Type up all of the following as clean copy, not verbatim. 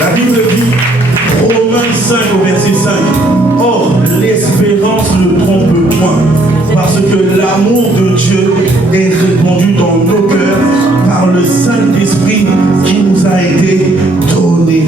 La Bible dit, Romains 5 au verset 5. Or, l'espérance ne trompe point, parce que l'amour de Dieu est répandu dans nos cœurs par le Saint-Esprit qui nous a été donné.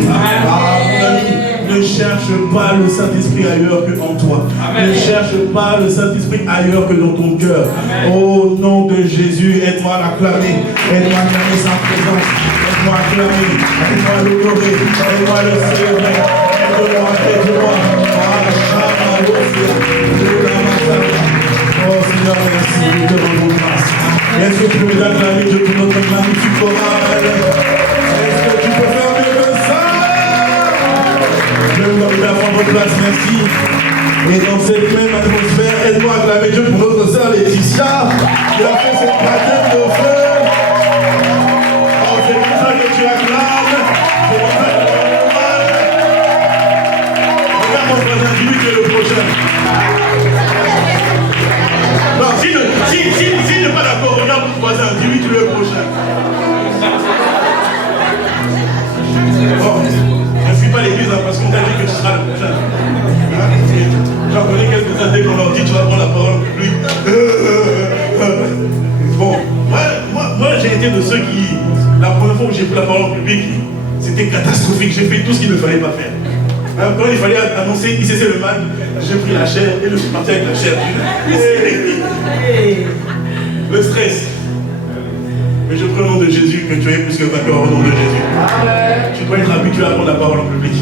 Ne cherche pas le Saint-Esprit ailleurs que en toi. Amen. Ne cherche pas le Saint-Esprit ailleurs que dans ton cœur. Au nom de Jésus, aide-moi à l'acclamer. Aide-moi à acclamer sa présence. Aide-moi à acclamer. Aide-moi à l'honorer. Aide-moi à le célébrer. Aide-moi, aide-moi. Oh Seigneur, merci. Nous te rendons grâce. Est-ce que tu peux l'acclamer Dieu pour notre magnifique chorale? Est-ce que tu peux faire mieux que ça? Je vous invite à prendre place, merci. Et dans cette même atmosphère, aide-moi à acclamer Dieu pour notre sœur Laetitia, qui a fait cette baptême de feu. Oh, c'est pour ça que tu acclames. C'est pour ça que tu encourages. Regarde mon voisin, dis-lui que le prochain. Non, s'il n'est pas d'accord, regarde mon voisin, dis-lui que le prochain. Bon. Ne suis pas l'église parce qu'on t'a dit que tu seras le prochain. J'en connais quelques-uns dès qu'on leur dit tu vas prendre la parole en public. Bon, moi j'ai été de ceux qui, la première fois où j'ai pris la parole en public, c'était catastrophique. J'ai fait tout ce qu'il ne fallait pas faire. Quand il fallait annoncer il cessait le mal, j'ai pris la chair et je suis parti avec la chair. Le stress. Mais je prie au nom de Jésus que tu es plus que vainqueur au nom de Jésus. Tu dois être habitué à prendre la parole en public.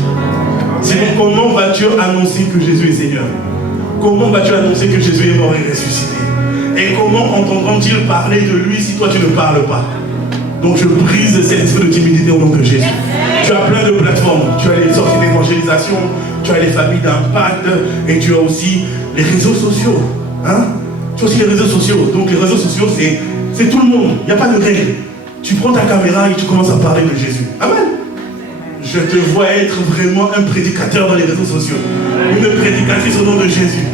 Sinon, comment vas-tu annoncer que Jésus est Seigneur? Comment vas-tu annoncer que Jésus est mort et ressuscité? Et comment entendront-ils parler de lui si toi tu ne parles pas? Donc je brise cet esprit de timidité au nom de Jésus. Tu as plein de plateformes. Tu as les sorties d'évangélisation, tu as les familles d'impact et tu as aussi les réseaux sociaux. Hein? Tu as aussi les réseaux sociaux. Donc les réseaux sociaux, c'est tout le monde. Il n'y a pas de règle. Tu prends ta caméra et tu commences à parler de Jésus. Amen. Je te vois être vraiment un prédicateur dans les réseaux sociaux. Une prédicatrice au nom de Jésus.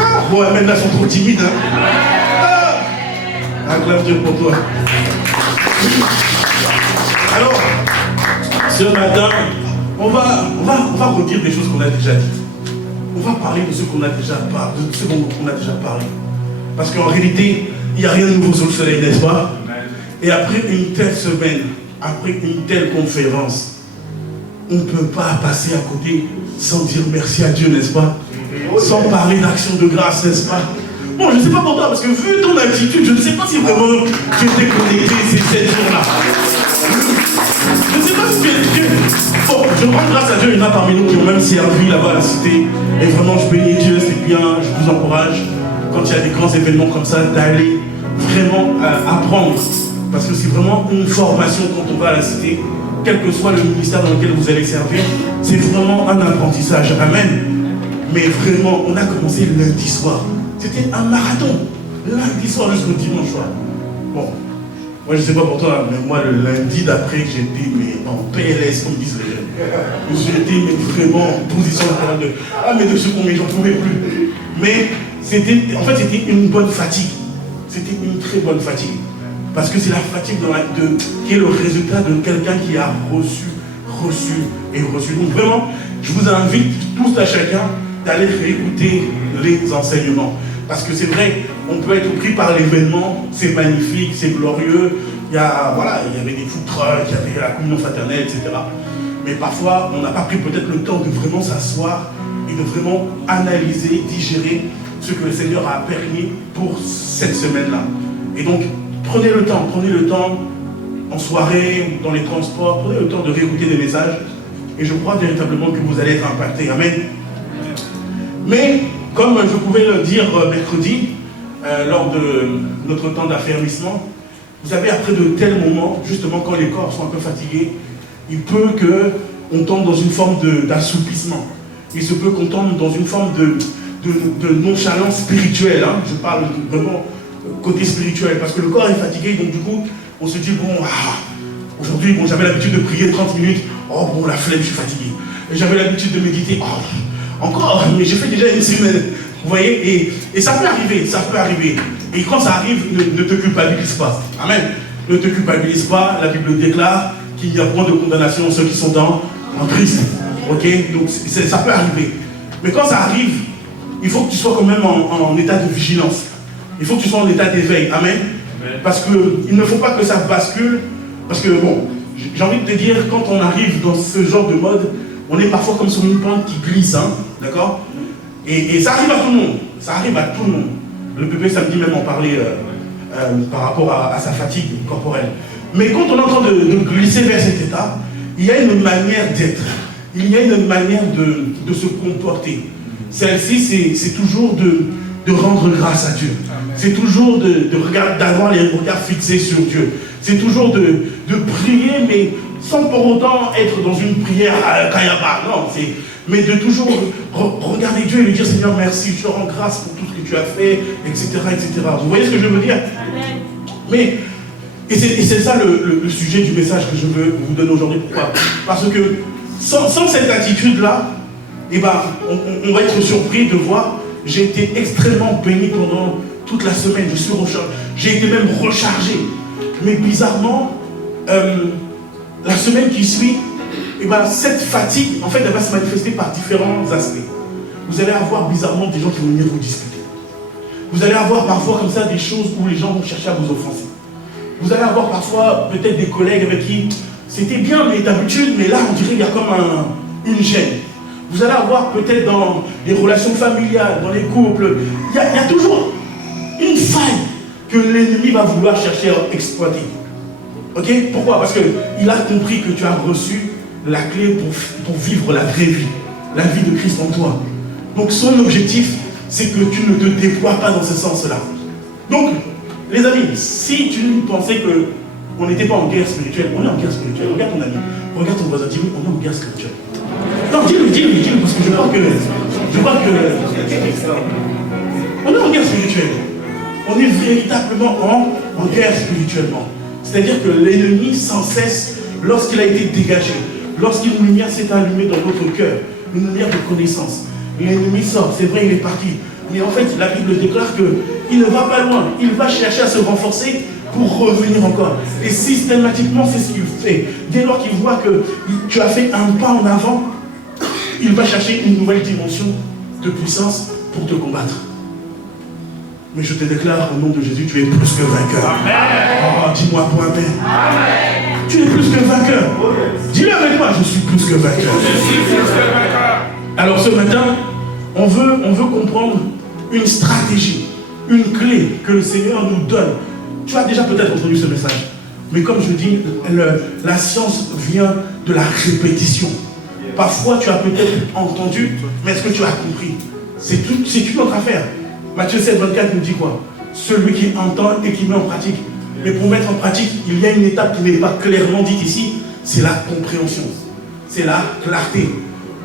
Ah, bon, amen, là, ils sont trop timides. Hein? Ah, acclame Dieu pour toi. Alors, ce matin, on va redire des choses qu'on a déjà dites. On va parler de ce qu'on a déjà parlé. Parce qu'en réalité, il n'y a rien de nouveau sous le soleil, n'est-ce pas? Et après une telle semaine, après une telle conférence, on ne peut pas passer à côté sans dire merci à Dieu, n'est-ce pas? Sans parler d'action de grâce, n'est-ce pas? Bon, je ne sais pas pour toi, parce que vu ton attitude, je ne sais pas si vraiment tu étais connecté ces 7 jours-là. Je ne sais pas si tu es... Bon, je rends grâce à Dieu, il y en a parmi nous qui ont même servi là-bas à la cité. Et vraiment, je bénis Dieu, c'est bien, je vous encourage, quand il y a des grands événements comme ça, d'aller vraiment apprendre. Parce que c'est vraiment une formation quand on va à la cité, quel que soit le ministère dans lequel vous allez servir, c'est vraiment un apprentissage. Amen. Mais vraiment, on a commencé lundi soir. C'était un marathon. Lundi soir jusqu'au dimanche soir. Bon, moi je ne sais pas pour toi, mais moi le lundi d'après, j'étais en PLS, comme disent les jeunes. J'étais vraiment en position de mais de ce qu'on j'en pouvais plus. Mais c'était une bonne fatigue. C'était une très bonne fatigue. Parce que c'est la fatigue qui est le résultat de quelqu'un qui a reçu. Donc vraiment, je vous invite tous à chacun d'aller réécouter les enseignements. Parce que c'est vrai, on peut être pris par l'événement, c'est magnifique, c'est glorieux. Il y avait des food trucks, il y avait la communion fraternelle, etc. Mais parfois, on n'a pas pris peut-être le temps de vraiment s'asseoir et de vraiment analyser, digérer ce que le Seigneur a permis pour cette semaine-là. Et donc, prenez le temps, en soirée, dans les transports, prenez le temps de réécouter des messages. Et je crois véritablement que vous allez être impactés. Amen. Mais, comme je pouvais le dire mercredi, lors de notre temps d'affermissement, vous savez, après de tels moments, justement quand les corps sont un peu fatigués, il peut qu'on tombe dans une forme d'assoupissement. Il se peut qu'on tombe dans une forme de nonchalance spirituelle. Hein. Je parle vraiment côté spirituel, parce que le corps est fatigué, donc du coup, on se dit, aujourd'hui, j'avais l'habitude de prier 30 minutes, la flemme, je suis fatigué. J'avais l'habitude de méditer, encore, mais j'ai fait déjà une semaine. Vous voyez, et ça peut arriver. Et quand ça arrive, ne te culpabilise pas. Amen. Ne te culpabilise pas, la Bible déclare qu'il y a point de condamnation ceux qui sont dans triste. Ok? Donc ça peut arriver. Mais quand ça arrive, il faut que tu sois quand même en état de vigilance. Il faut que tu sois en état d'éveil. Amen. Parce qu'il ne faut pas que ça bascule. Parce que bon, j'ai envie de te dire, quand on arrive dans ce genre de mode, on est parfois comme sur une pente qui glisse. Hein, d'accord? Et ça arrive à tout le monde. Ça arrive à tout le monde. Le PP samedi même en parlait par rapport à sa fatigue corporelle. Mais quand on est en train de glisser vers cet état, il y a une manière d'être. Il y a une manière de se comporter. Celle-ci, c'est toujours de rendre grâce à Dieu. C'est toujours d'avoir les regards fixés sur Dieu. C'est toujours de prier, mais sans pour autant être dans une prière à Kayaba. Non, mais de toujours regarder Dieu et lui dire Seigneur, merci, je te rends grâce pour tout ce que tu as fait, etc. etc. Vous voyez ce que je veux dire? Mais, et c'est ça le sujet du message que je veux vous donner aujourd'hui. Pourquoi? Parce que sans cette attitude-là, eh ben, on va être surpris de voir. J'ai été extrêmement béni pendant toute la semaine. Je suis rechargé. J'ai été même rechargé. Mais bizarrement, la semaine qui suit, eh ben, cette fatigue, en fait, elle va se manifester par différents aspects. Vous allez avoir bizarrement des gens qui vont venir vous discuter. Vous allez avoir parfois comme ça des choses où les gens vont chercher à vous offenser. Vous allez avoir parfois peut-être des collègues avec qui c'était bien, mais d'habitude, mais là on dirait qu'il y a comme une gêne. Vous allez avoir peut-être dans les relations familiales, dans les couples, il y a toujours une faille que l'ennemi va vouloir chercher à exploiter. Ok? Pourquoi? Parce qu'il a compris que tu as reçu la clé pour vivre la vraie vie, la vie de Christ en toi. Donc son objectif, c'est que tu ne te déploies pas dans ce sens-là. Donc, les amis, si tu pensais qu'on n'était pas en guerre spirituelle, on est en guerre spirituelle. Regarde ton ami, regarde ton voisin, dis-lui, on est en guerre spirituelle. Non, dis-lui, parce que je crois que... On est en guerre spirituelle. On est véritablement en guerre spirituellement. C'est-à-dire que l'ennemi, sans cesse, lorsqu'il a été dégagé, lorsqu'une lumière s'est allumée dans notre cœur, une lumière de connaissance, l'ennemi sort, c'est vrai, il est parti. Mais en fait, la Bible déclare qu'il ne va pas loin. Il va chercher à se renforcer pour revenir encore. Et systématiquement, c'est ce qu'il fait. Dès lors qu'il voit que tu as fait un pas en avant, il va chercher une nouvelle dimension de puissance pour te combattre. Mais je te déclare au nom de Jésus, tu es plus que vainqueur. Amen. Oh, dis-moi pour Amen. Amen. Tu es plus que vainqueur. Dis-le avec moi, je suis plus que vainqueur. Je suis plus que vainqueur. Alors ce matin, on veut comprendre une stratégie, une clé que le Seigneur nous donne. Tu as déjà peut-être entendu ce message, mais comme je dis, la science vient de la répétition. Parfois tu as peut-être entendu, mais est-ce que tu as compris? C'est une autre affaire. Matthieu 7, 24 nous dit quoi? Celui qui entend et qui met en pratique. Mais pour mettre en pratique, il y a une étape qui n'est pas clairement dite ici, c'est la compréhension, c'est la clarté.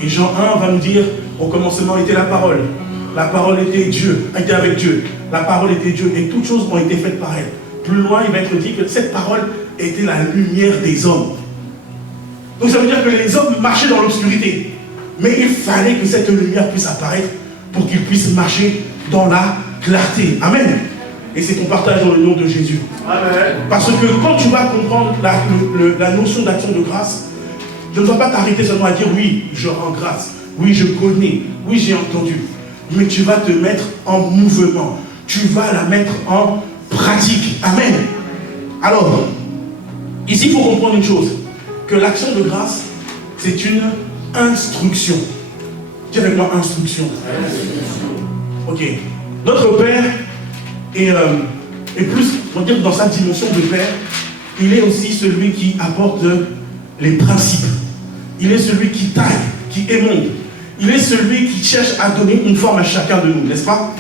Et Jean 1 va nous dire, au commencement était la parole était Dieu, était avec Dieu, la parole était Dieu, et toutes choses ont été faites par elle. Plus loin, il va être dit que cette parole était la lumière des hommes. Donc ça veut dire que les hommes marchaient dans l'obscurité, mais il fallait que cette lumière puisse apparaître pour qu'ils puissent marcher dans la clarté. Amen. Et c'est ton partage dans le nom de Jésus. Amen. Parce que quand tu vas comprendre la notion d'action de grâce, je ne dois pas t'arrêter seulement à dire oui, je rends grâce, oui, je connais, oui, j'ai entendu. Mais tu vas te mettre en mouvement. Tu vas la mettre en pratique. Amen. Alors, ici, il faut comprendre une chose, que l'action de grâce, c'est une instruction. Dis avec moi, instruction. Ok. Notre Père est plus, on va dire, dans sa dimension de Père, il est aussi celui qui apporte les principes. Il est celui qui taille, qui émonde. Il est celui qui cherche à donner une forme à chacun de nous, n'est-ce pas?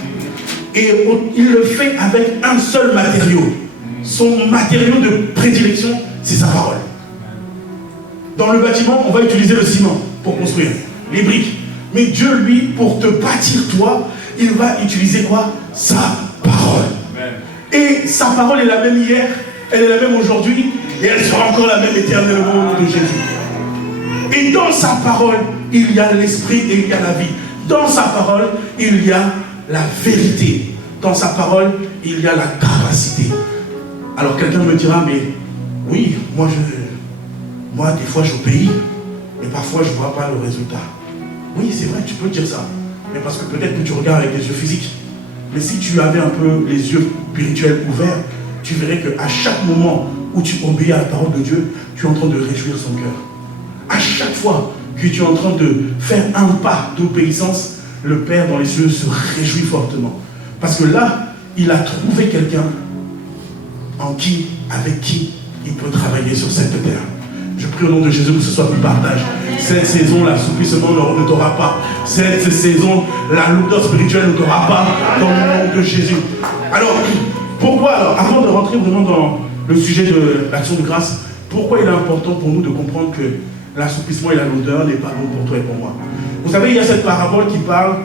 Et il le fait avec un seul matériau. Son matériau de prédilection, c'est sa parole. Dans le bâtiment, on va utiliser le ciment pour construire, les briques. Mais Dieu, lui, pour te bâtir toi, il va utiliser quoi? Sa parole. Amen. Et sa parole est la même hier, elle est la même aujourd'hui, et elle sera encore la même éternellement au nom de Jésus. Et dans sa parole, il y a l'esprit et il y a la vie. Dans sa parole, il y a la vérité. Dans sa parole, il y a la capacité. Alors quelqu'un me dira, mais oui, moi des fois j'obéis. et parfois je ne vois pas le résultat. Oui, c'est vrai, tu peux dire ça. Mais parce que peut-être que tu regardes avec des yeux physiques. Mais si tu avais un peu les yeux spirituels ouverts, tu verrais qu'à chaque moment où tu obéis à la parole de Dieu, tu es en train de réjouir son cœur. À chaque fois que tu es en train de faire un pas d'obéissance, le Père dans les cieux se réjouit fortement. Parce que là, il a trouvé quelqu'un avec qui il peut travailler sur cette terre. Je prie au nom de Jésus que ce soit le partage. Cette saison, l'assouplissement ne t'aura pas. Cette saison, la lourdeur spirituelle ne t'aura pas dans le nom de Jésus. Alors, pourquoi, avant de rentrer vraiment dans le sujet de l'action de grâce, pourquoi il est important pour nous de comprendre que l'assouplissement et la lourdeur n'est pas bon pour toi et pour moi? Vous savez, il y a cette parabole qui parle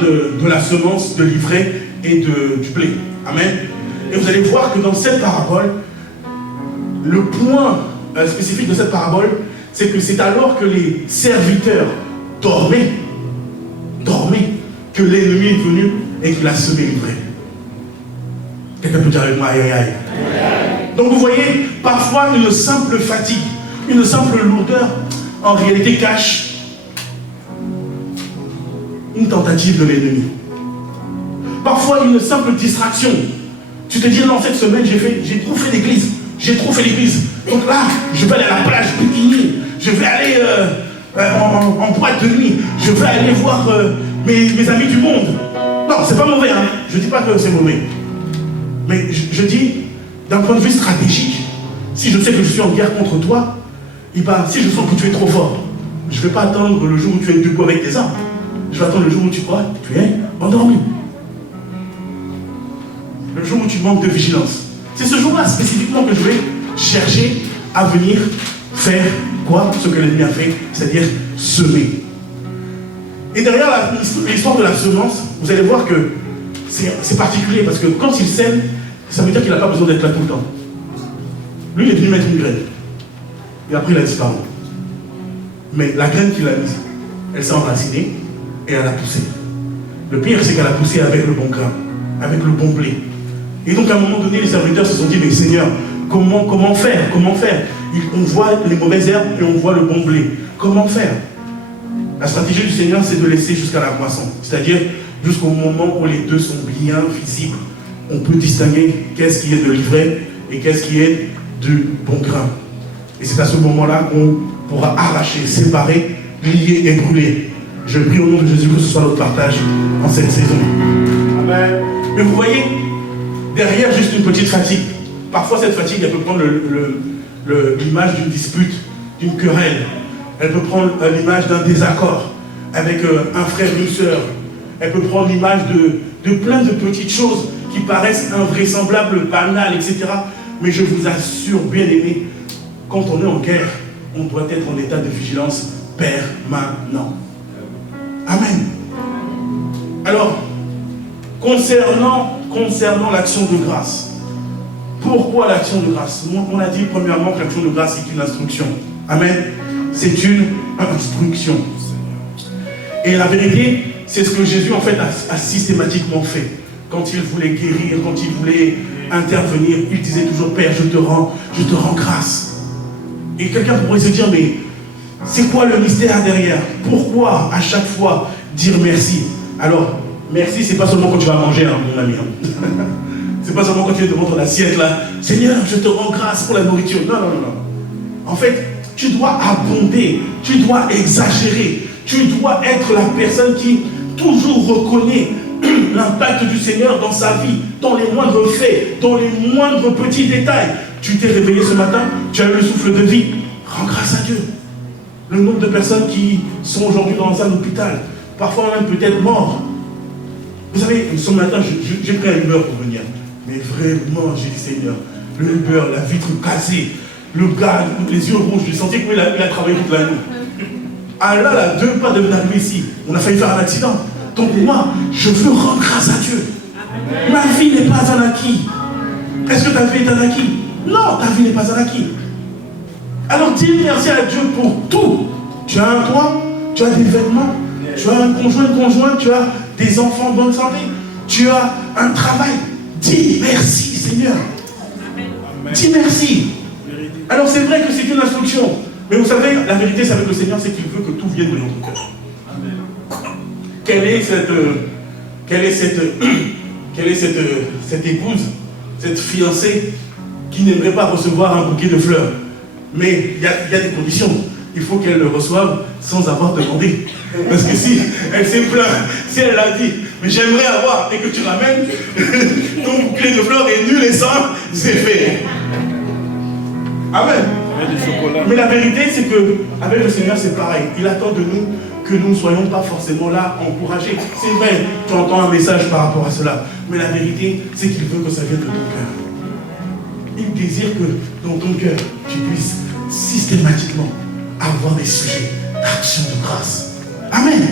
de la semence, de l'ivraie et du blé. Amen. Et vous allez voir que dans cette parabole, le point spécifique de cette parabole, c'est que c'est alors que les serviteurs dormaient, que l'ennemi est venu et qu'il a semé l'ivraie. Quelqu'un peut dire avec moi, aïe, aïe, aïe. Donc vous voyez, parfois une simple fatigue, une simple lourdeur, en réalité cache une tentative de l'ennemi. Parfois une simple distraction. Tu te dis, non, cette semaine, j'ai trop fait l'église. Donc là, je vais aller à la plage bikini. Je vais aller en boîte de nuit. Je vais aller voir mes amis du monde. Non, c'est pas mauvais, hein. Je ne dis pas que c'est mauvais. Mais je dis, d'un point de vue stratégique, si je sais que je suis en guerre contre toi, si je sens que tu es trop fort, je ne vais pas attendre le jour où tu es debout avec tes armes. Je vais attendre le jour où tu es endormi. Le jour où tu manques de vigilance. C'est ce jour-là spécifiquement que je vais chercher à venir faire quoi? Ce que l'ennemi a fait, c'est-à-dire semer. Et derrière l'histoire de la semence, vous allez voir que c'est particulier parce que quand il sème, ça veut dire qu'il n'a pas besoin d'être là tout le temps. Lui, il est venu mettre une graine. Et après, il a disparu. Mais la graine qu'il a mise, elle s'est enracinée et elle a poussé. Le pire, c'est qu'elle a poussé avec le bon grain, avec le bon blé. Et donc, à un moment donné, les serviteurs se sont dit, mais Seigneur, comment faire? On voit les mauvaises herbes et on voit le bon blé. Comment faire? La stratégie du Seigneur, c'est de laisser jusqu'à la moisson. C'est-à-dire, jusqu'au moment où les deux sont bien visibles. On peut distinguer qu'est-ce qui est de l'ivraie et qu'est-ce qui est du bon grain. Et c'est à ce moment-là qu'on pourra arracher, séparer, lier et brûler. Je prie au nom de Jésus que ce soit notre partage en cette saison. Amen. Mais vous voyez, derrière juste une petite fatigue. Parfois cette fatigue, elle peut prendre l'image d'une dispute, d'une querelle. Elle peut prendre l'image d'un désaccord avec un frère, une sœur. Elle peut prendre l'image de plein de petites choses qui paraissent invraisemblables, banales, etc. Mais je vous assure, bien aimés, quand on est en guerre, on doit être en état de vigilance permanent. Amen. Alors, concernant l'action de grâce, pourquoi l'action de grâce? On a dit premièrement que l'action de grâce est une instruction. Amen. C'est une instruction. Et la vérité, c'est ce que Jésus en fait a systématiquement fait. Quand il voulait guérir, quand il voulait intervenir, il disait toujours, Père, je te rends grâce. Et quelqu'un pourrait se dire, mais c'est quoi le mystère derrière? Pourquoi à chaque fois dire merci? Alors, merci, c'est pas seulement quand tu vas manger, hein, mon ami. Hein. C'est pas seulement quand tu es devant ton assiette là. Seigneur, je te rends grâce pour la nourriture. Non. En fait, tu dois abonder, tu dois exagérer, tu dois être la personne qui toujours reconnaît l'impact du Seigneur dans sa vie, dans les moindres faits, dans les moindres petits détails. Tu t'es réveillé ce matin, tu as eu le souffle de vie, rends grâce à Dieu. Le nombre de personnes qui sont aujourd'hui dans un hôpital, parfois même peut-être morts. Vous savez, ce matin, j'ai pris un Uber pour venir. Mais vraiment, j'ai dit, Seigneur, le Uber, la vitre cassée, le gars, les yeux rouges, j'ai senti qu'il a travaillé toute la nuit. Ah là, 2 pas de venir ici, on a failli faire un accident. Donc moi, je veux rendre grâce à Dieu. Ma vie n'est pas un acquis. Est-ce que ta vie est un acquis? Non, ta vie n'est pas un acquis. Alors dis merci à Dieu pour tout. Tu as un toit, tu as des vêtements, tu as un conjoint, tu as des enfants en bonne santé, tu as un travail. Dis merci Seigneur. Dis merci. Alors c'est vrai que c'est une instruction. Mais vous savez, la vérité, c'est avec le Seigneur, c'est qu'il veut que tout vienne de notre cœur. Quelle est cette épouse, cette fiancée qui n'aimerait pas recevoir un bouquet de fleurs? Mais il y a des conditions. Il faut qu'elle le reçoive sans avoir demandé. Parce que si elle s'est plainte, si elle a dit, mais j'aimerais avoir, et que tu ramènes ton bouquet de fleurs et nul et sans, c'est fait. Amen. Mais la vérité, c'est qu'avec le Seigneur, c'est pareil. Il attend de nous que nous ne soyons pas forcément là, encouragés. C'est vrai, tu entends un message par rapport à cela. Mais la vérité, c'est qu'il veut que ça vienne de ton cœur. Il désire que dans ton cœur, tu puisses systématiquement avoir des sujets d'action de grâce. Amen.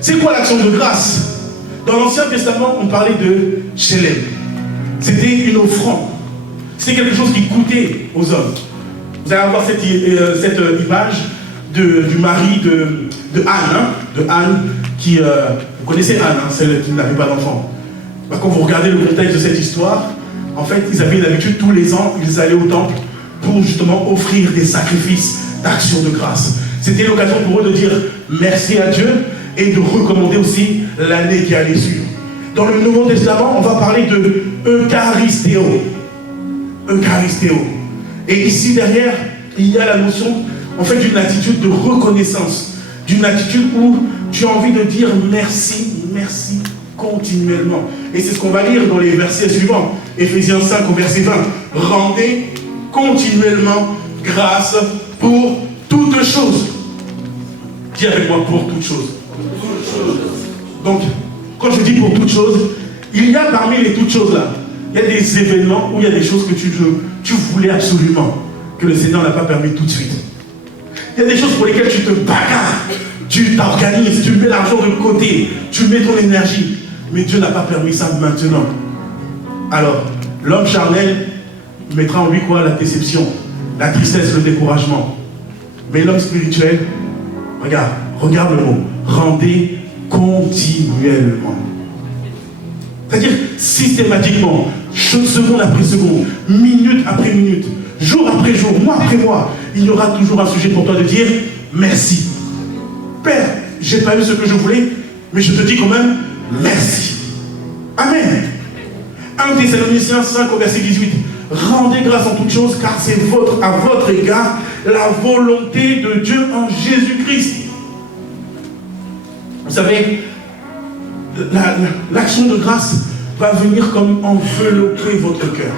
C'est quoi l'action de grâce? Dans l'Ancien Testament, on parlait de Shelem. C'était une offrande. C'était quelque chose qui coûtait aux hommes. Vous allez avoir cette image du mari de Anne, qui, vous connaissez Anne, celle qui n'avait pas d'enfant. Quand vous regardez le contexte de cette histoire, en fait, ils avaient l'habitude, tous les ans, ils allaient au temple pour justement offrir des sacrifices d'action de grâce. C'était l'occasion pour eux de dire merci à Dieu et de recommander aussi l'année qui allait suivre. Dans le Nouveau Testament, on va parler de Eucharistéo. Eucharistéo. Et ici derrière, il y a la notion, en fait, d'une attitude de reconnaissance, d'une attitude où tu as envie de dire merci, merci continuellement. Et c'est ce qu'on va lire dans les versets suivants. Éphésiens 5 au verset 20. Rendez continuellement grâce pour toutes choses. Dis avec moi, pour toutes choses. Donc, quand je dis pour toutes choses, il y a parmi les toutes choses là, il y a des événements où il y a des choses que tu voulais absolument, que le Seigneur n'a pas permis tout de suite. Il y a des choses pour lesquelles tu te bagarres, tu t'organises, tu mets l'argent de côté, tu mets ton énergie, mais Dieu n'a pas permis ça maintenant. Alors, l'homme charnel mettra en lui quoi? La déception, la tristesse, le découragement. Mais l'homme spirituel, regarde le mot, rendez continuellement. C'est-à-dire systématiquement, seconde après seconde, minute après minute, jour après jour, mois après mois, il y aura toujours un sujet pour toi de dire merci. Père, j'ai pas eu ce que je voulais, mais je te dis quand même merci. Amen. 1 Thessaloniciens 5 au verset 18. Rendez grâce en toutes choses, car c'est à votre égard la volonté de Dieu en Jésus-Christ. Vous savez, l'action de grâce va venir comme envelopper votre cœur.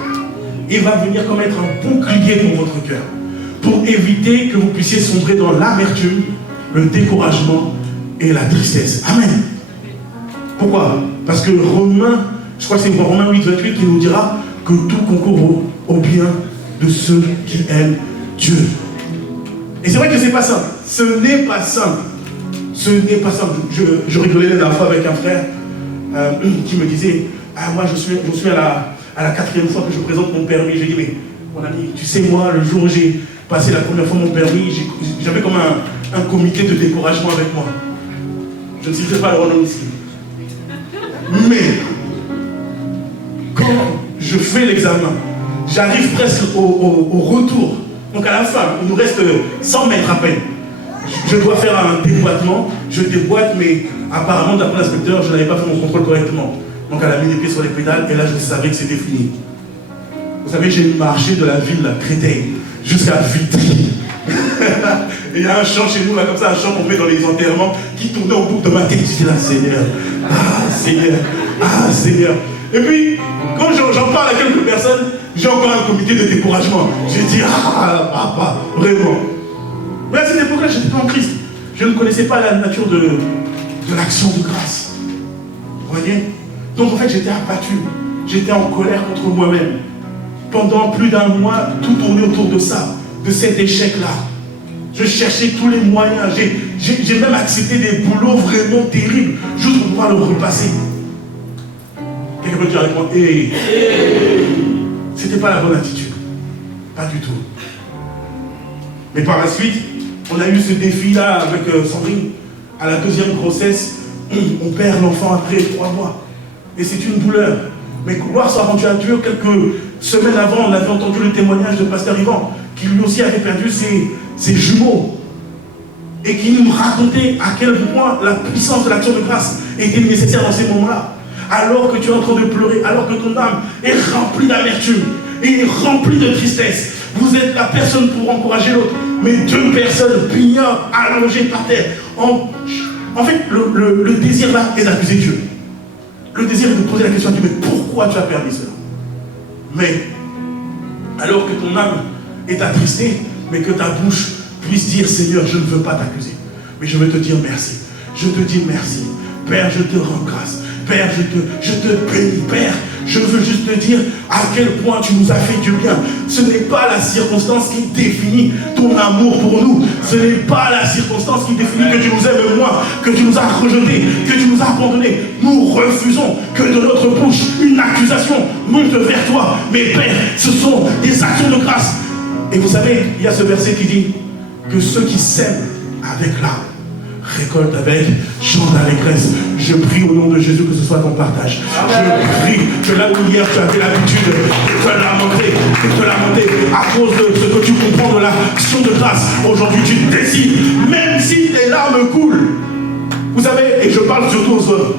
Il va venir comme être un bouclier pour votre cœur, pour éviter que vous puissiez sombrer dans l'amertume, le découragement et la tristesse. Amen. Pourquoi? Parce que Romains, je crois que c'est Romains 8, 28 qui nous dira que tout concourt au bien de ceux qui aiment Dieu. Et c'est vrai que c'est pas simple. Ce n'est pas simple. Ce n'est pas simple. Je rigolais la dernière fois avec un frère qui me disait, moi je suis à la 4e fois que je présente mon permis. J'ai dit, mais mon ami, tu sais, moi, le jour où j'ai passé la première fois mon permis, j'avais comme un comité de découragement avec moi. Je ne citerai pas le nom ici. Mais quand je fais l'examen, j'arrive presque au retour. Donc à la fin, il nous reste 100 mètres à peine. Je dois faire un déboîtement. Je déboîte, mais apparemment, d'après l'inspecteur, je n'avais pas fait mon contrôle correctement. Donc elle a mis les pieds sur les pédales et là, je savais que c'était fini. Vous savez, j'ai marché de la ville, Créteil, jusqu'à Vitry. Et il y a un chant chez nous, là, comme ça, un chant qu'on met dans les enterrements, qui tournait au bout de ma tête. Je dis là, Seigneur, ah Seigneur, ah Seigneur. Et puis, quand j'en parle à quelques personnes, j'ai encore un comité de découragement. J'ai dit, ah papa, vraiment. Mais à cette époque-là, je n'étais pas en Christ. Je ne connaissais pas la nature de l'action de grâce. Vous voyez? Donc en fait, j'étais abattu. J'étais en colère contre moi-même. Pendant plus d'un mois, tout tournait autour de ça, de cet échec-là. Je cherchais tous les moyens. J'ai même accepté des boulots vraiment terribles, juste pour pouvoir le repasser. Quelqu'un peut dire avec moi, c'était pas la bonne attitude. Pas du tout. Mais par la suite, on a eu ce défi-là avec Sandrine. À la 2e grossesse, on perd l'enfant après 3 mois. Et c'est une douleur. Mais gloire soit rendue à Dieu. Quelques semaines avant, on avait entendu le témoignage de Pasteur Yvan, qui lui aussi avait perdu ses jumeaux, et qui nous racontait à quel point la puissance de l'action de grâce était nécessaire dans ces moments-là. Alors que tu es en train de pleurer, alors que ton âme est remplie d'amertume, et remplie de tristesse, vous êtes la personne pour encourager l'autre, mais deux personnes pignards allongées par terre. En fait, le désir là est d'accuser Dieu. Le désir est de poser la question à Dieu, mais pourquoi tu as permis cela? Mais, alors que ton âme est attristée, mais que ta bouche puisse dire, Seigneur, je ne veux pas t'accuser, mais je veux te dire merci. Je te dis merci. Père, je te rends grâce. Père, je te bénis. Père, je veux juste te dire à quel point tu nous as fait du bien. Ce n'est pas la circonstance qui définit ton amour pour nous. Ce n'est pas la circonstance qui définit que tu nous aimes moins, que tu nous as rejetés, que tu nous as abandonnés. Nous refusons que de notre bouche une accusation monte vers toi. Mais Père, ce sont des actions de grâce. Et vous savez, il y a ce verset qui dit que ceux qui sèment avec l'âme récolte avec chant d'allégresse. Je prie au nom de Jésus que ce soit ton partage. Je prie que là où hier tu avais l'habitude de te lamenter à cause de ce que tu comprends de l'action de grâce, aujourd'hui tu décides, même si tes larmes coulent. Vous savez, et je parle surtout aux hommes.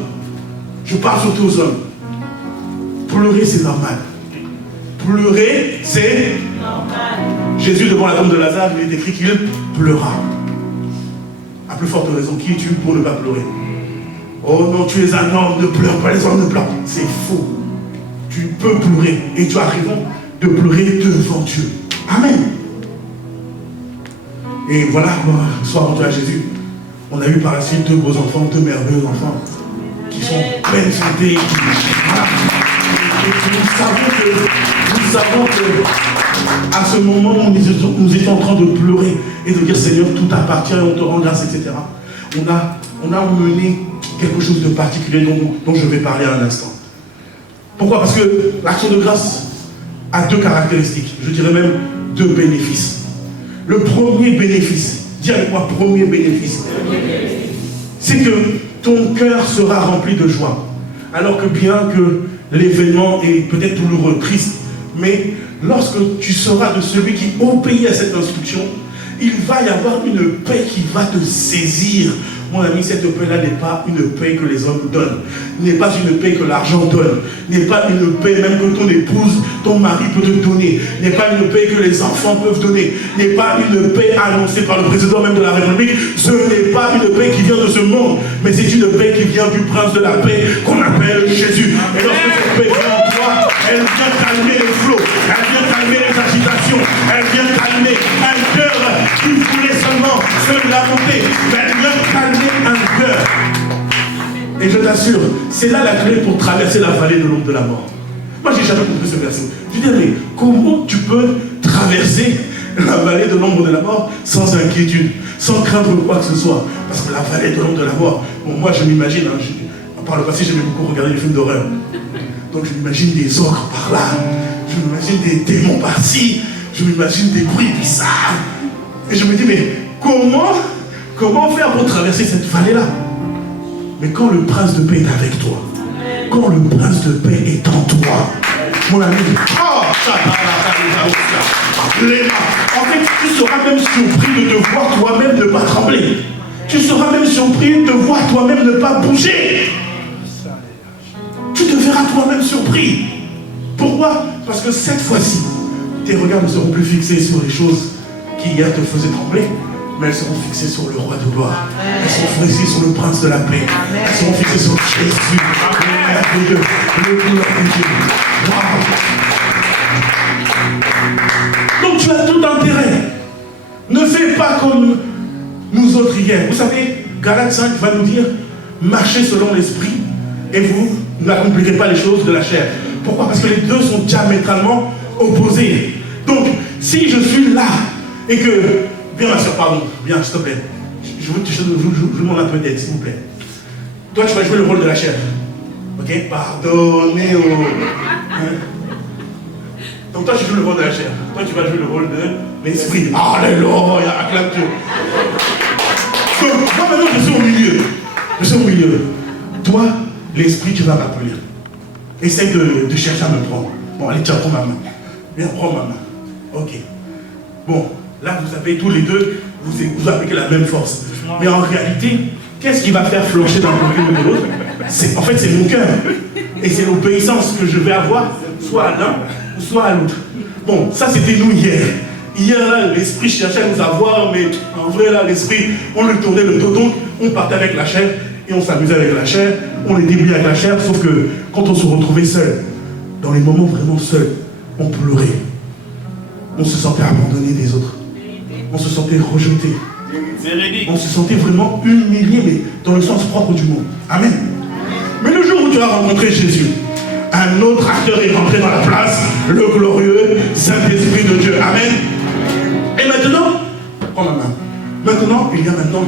Je parle surtout aux hommes. Pleurer c'est normal. Pleurer c'est normal. Jésus devant la tombe de Lazare, il est écrit qu'il pleura. À plus forte raison, qui es-tu pour ne pas pleurer? Oh non, tu es un homme, ne pleure pas, les hommes ne pleurent pas. C'est faux. Tu peux pleurer et tu as raison de pleurer devant Dieu. Amen. Et voilà, soit rendu à Jésus. On a eu par la suite deux beaux enfants, deux merveilleux enfants qui sont pleins de santé. Voilà. Et nous savons que à ce moment où nous étions en train de pleurer et de dire Seigneur, tout t'appartient et on te rend grâce, etc. On a mené quelque chose de particulier dont je vais parler à un instant. Pourquoi? Parce que l'action de grâce a deux caractéristiques, je dirais même deux bénéfices. Le premier bénéfice, dis avec moi, premier bénéfice, c'est que ton cœur sera rempli de joie. Alors que bien que l'événement est peut-être douloureux, triste, mais lorsque tu seras de celui qui obéit à cette instruction, il va y avoir une paix qui va te saisir. Mon ami, cette paix-là n'est pas une paix que les hommes donnent, n'est pas une paix que l'argent donne, n'est pas une paix même que ton épouse, ton mari peut te donner, n'est pas une paix que les enfants peuvent donner, n'est pas une paix annoncée par le président même de la République. Ce n'est pas une paix qui vient de ce monde, mais c'est une paix qui vient du prince de la paix qu'on appelle Jésus. Et lorsque cette paix vient en toi, elle vient calmer les flots, elle vient calmer les agitations, elle vient calmer un cœur qui voulait seulement se lamenter, mais elle vient calmer un cœur. Et je t'assure, c'est là la clé pour traverser la vallée de l'ombre de la mort. Moi, j'ai jamais compris ce verset. Je dis, mais comment tu peux traverser la vallée de l'ombre de la mort sans inquiétude, sans craindre quoi que ce soit? Parce que la vallée de l'ombre de la mort, bon, moi je m'imagine, par le passé j'aimais beaucoup regarder les films d'horreur. Donc je m'imagine des ogres par là, je m'imagine des démons par-ci, je m'imagine des bruits bizarres. Et je me dis, mais comment faire pour traverser cette vallée-là? Mais quand le prince de paix est avec toi, quand le prince de paix est en toi, mon ami, en fait, tu seras même surpris de te voir toi-même ne pas trembler. Tu seras même surpris de voir toi-même ne pas bouger. Tu te verras toi-même surpris. Pourquoi? Parce que cette fois-ci, tes regards ne seront plus fixés sur les choses qui hier te faisaient trembler, mais elles seront fixées sur le roi de gloire. Elles seront fixées sur le prince de la paix. Elles seront fixées sur Jésus, le merveilleux, le glorieux. Donc tu as tout intérêt. Ne fais pas comme nous autres hier. Vous savez, Galates 5 va nous dire, marchez selon l'esprit et vous n'accomplirez pas les choses de la chair. Pourquoi? Parce que les deux sont diamétralement opposés. Donc, si je suis là et que... Viens ma soeur, pardon. Viens, s'il te plaît. Je vous demande un peu d'aide, s'il vous plaît. Toi, tu vas jouer le rôle de la chair. Ok? Pardonnez au... Donc toi, tu joues le rôle de la chair. Toi, tu vas jouer le rôle de l'esprit. Alléluia, acclame Dieu. Donc, moi maintenant, je suis au milieu. Je suis au milieu. Toi, l'esprit, tu vas m'appeler. Essaye de chercher à me prendre. Bon, allez, tiens, prends ma main. Viens, prends ma main. Ok. Bon, là vous avez tous les deux, vous appliquez la même force. Mais en réalité, qu'est-ce qui va faire flancher dans le côté de l'autre? En fait, c'est mon cœur. Et c'est l'obéissance que je vais avoir, soit à l'un, soit à l'autre. Bon, ça c'était nous hier. Hier, là, l'esprit cherchait à nous avoir, mais en vrai, là, l'esprit, on lui tournait le dos, donc on partait avec la chair, et on s'amusait avec la chair, on était bien avec la chair, sauf que quand on se retrouvait seul, dans les moments vraiment seuls, on pleurait. On se sentait abandonné des autres. On se sentait rejeté. On se sentait vraiment humilié, mais dans le sens propre du mot. Amen. Mais le jour où tu as rencontré Jésus, un autre acteur est rentré dans la place, le glorieux Saint-Esprit de Dieu. Amen. Et maintenant, prends ma main. Maintenant, il y a maintenant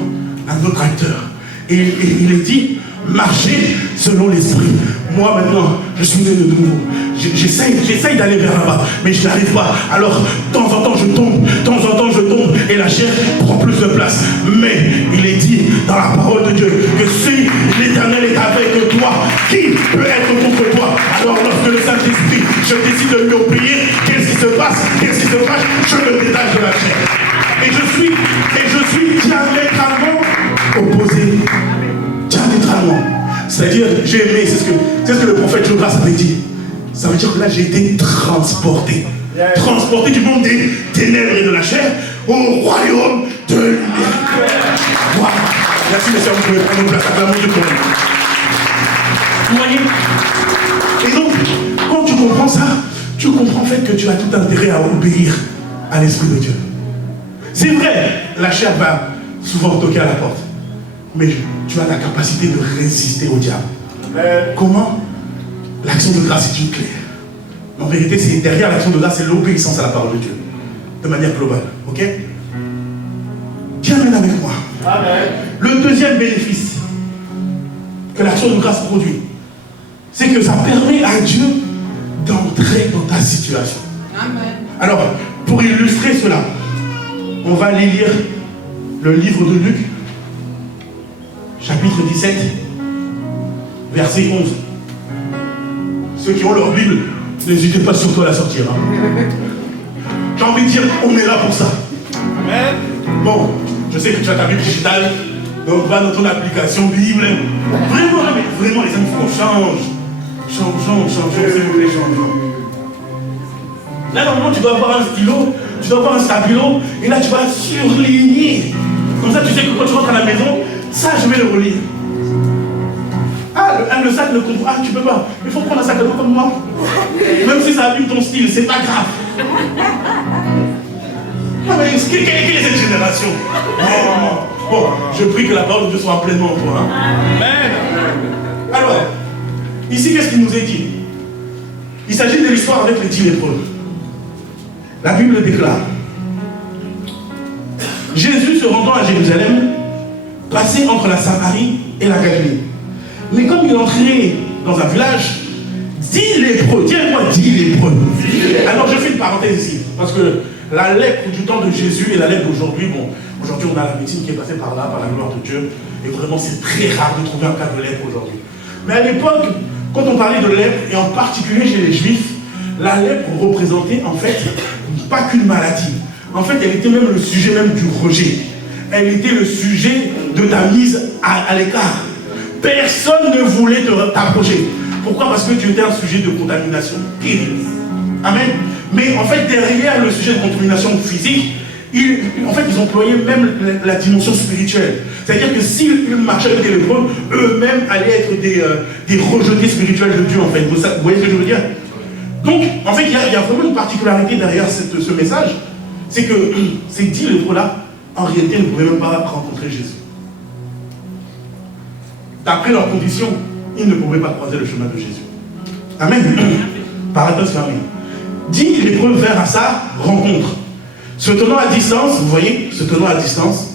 un autre acteur. Et il est dit, marchez selon l'esprit. Moi maintenant, je suis né de nouveau. J'essaye d'aller vers là-bas, mais je n'arrive pas. Alors, de temps en temps, je tombe, et la chair prend plus de place. Mais il est dit dans la parole de Dieu que si l'Éternel est avec toi, qui peut être contre toi? Alors, lorsque le Saint-Esprit, je décide de lui obéir, qu'est-ce qui se passe? Je me détache de la chair. Et je suis diamétralement opposé. Diamétralement. C'est-à-dire, j'ai aimé, c'est ce que le prophète Jonas avait dit. Ça veut dire que là, j'ai été transporté. Transporté du monde des ténèbres et de la chair au royaume de lumière. Wow. Merci, messieurs, vous pouvez prendre place. Acclamons Dieu pour nous. Vous voyez? Et donc, quand tu comprends ça, tu comprends en fait que tu as tout intérêt à obéir à l'Esprit de Dieu. C'est vrai, la chair va souvent toquer à la porte. Mais tu as la capacité de résister au diable. Comment? L'action de grâce est une clé. En vérité, c'est derrière l'action de grâce, c'est l'obéissance à la parole de Dieu. De manière globale. Ok? Qui amène avec moi? Amen. Le deuxième bénéfice que l'action de grâce produit, c'est que ça permet à Dieu d'entrer dans ta situation. Amen. Alors, pour illustrer cela, on va aller lire le livre de Luc, chapitre 17, verset 11. Ceux qui ont leur Bible, n'hésitez pas surtout à la sortir. Hein. J'ai envie de dire, on est là pour ça. Amen. Bon, je sais que tu as ta Bible digitale, donc va dans ton application Bible. Vraiment, les amis, change, s'il vous plaît, change. Là, normalement, tu dois avoir un stylo, tu dois avoir un stabilo, et là, tu vas surligner. Comme ça, tu sais que quand tu rentres à la maison, ça, je vais le relire. Ah, le sac ne comprend. Ah, tu peux pas. Il faut prendre un sac à dos comme moi. Même si ça abîme ton style, c'est pas grave. Non, mais quelle est cette génération? Bon, je prie que la parole de Dieu soit pleinement en toi. Hein. Amen. Alors, ici, qu'est-ce qu'il nous est dit? Il s'agit de l'histoire avec les 10 lépreux. La Bible déclare: Jésus se rendant à Jérusalem, passait entre la Samarie et la Galilée. Mais comme il entrait dans un village, 10 lépreux, tiens-moi 10 lépreux. Alors je fais une parenthèse ici, parce que la lèpre du temps de Jésus et la lèpre d'aujourd'hui, bon, aujourd'hui on a la médecine qui est passée par là, par la gloire de Dieu, et vraiment c'est très rare de trouver un cas de lèpre aujourd'hui. Mais à l'époque, quand on parlait de lèpre, et en particulier chez les Juifs, la lèpre représentait en fait pas qu'une maladie. En fait, elle était même le sujet même du rejet. Elle était le sujet de ta mise à l'écart. Personne ne voulait t'approcher. Pourquoi? Parce que tu étais un sujet de contamination terrible. Amen. Mais en fait, derrière le sujet de contamination physique, ils employaient même la dimension spirituelle. C'est-à-dire que s'ils marchaient avec les lépreux, eux-mêmes allaient être des rejetés spirituels de Dieu, en fait. Vous voyez ce que je veux dire? Donc, en fait, il y a vraiment une particularité derrière ce message. C'est que ces 10 lépreux-là, en réalité, ne pouvaient même pas rencontrer Jésus. D'après leurs conditions, ils ne pouvaient pas croiser le chemin de Jésus. Amen. Paradoxe fermé. 10 lépreux vinrent à sa rencontre. Se tenant à distance, vous voyez, se tenant à distance,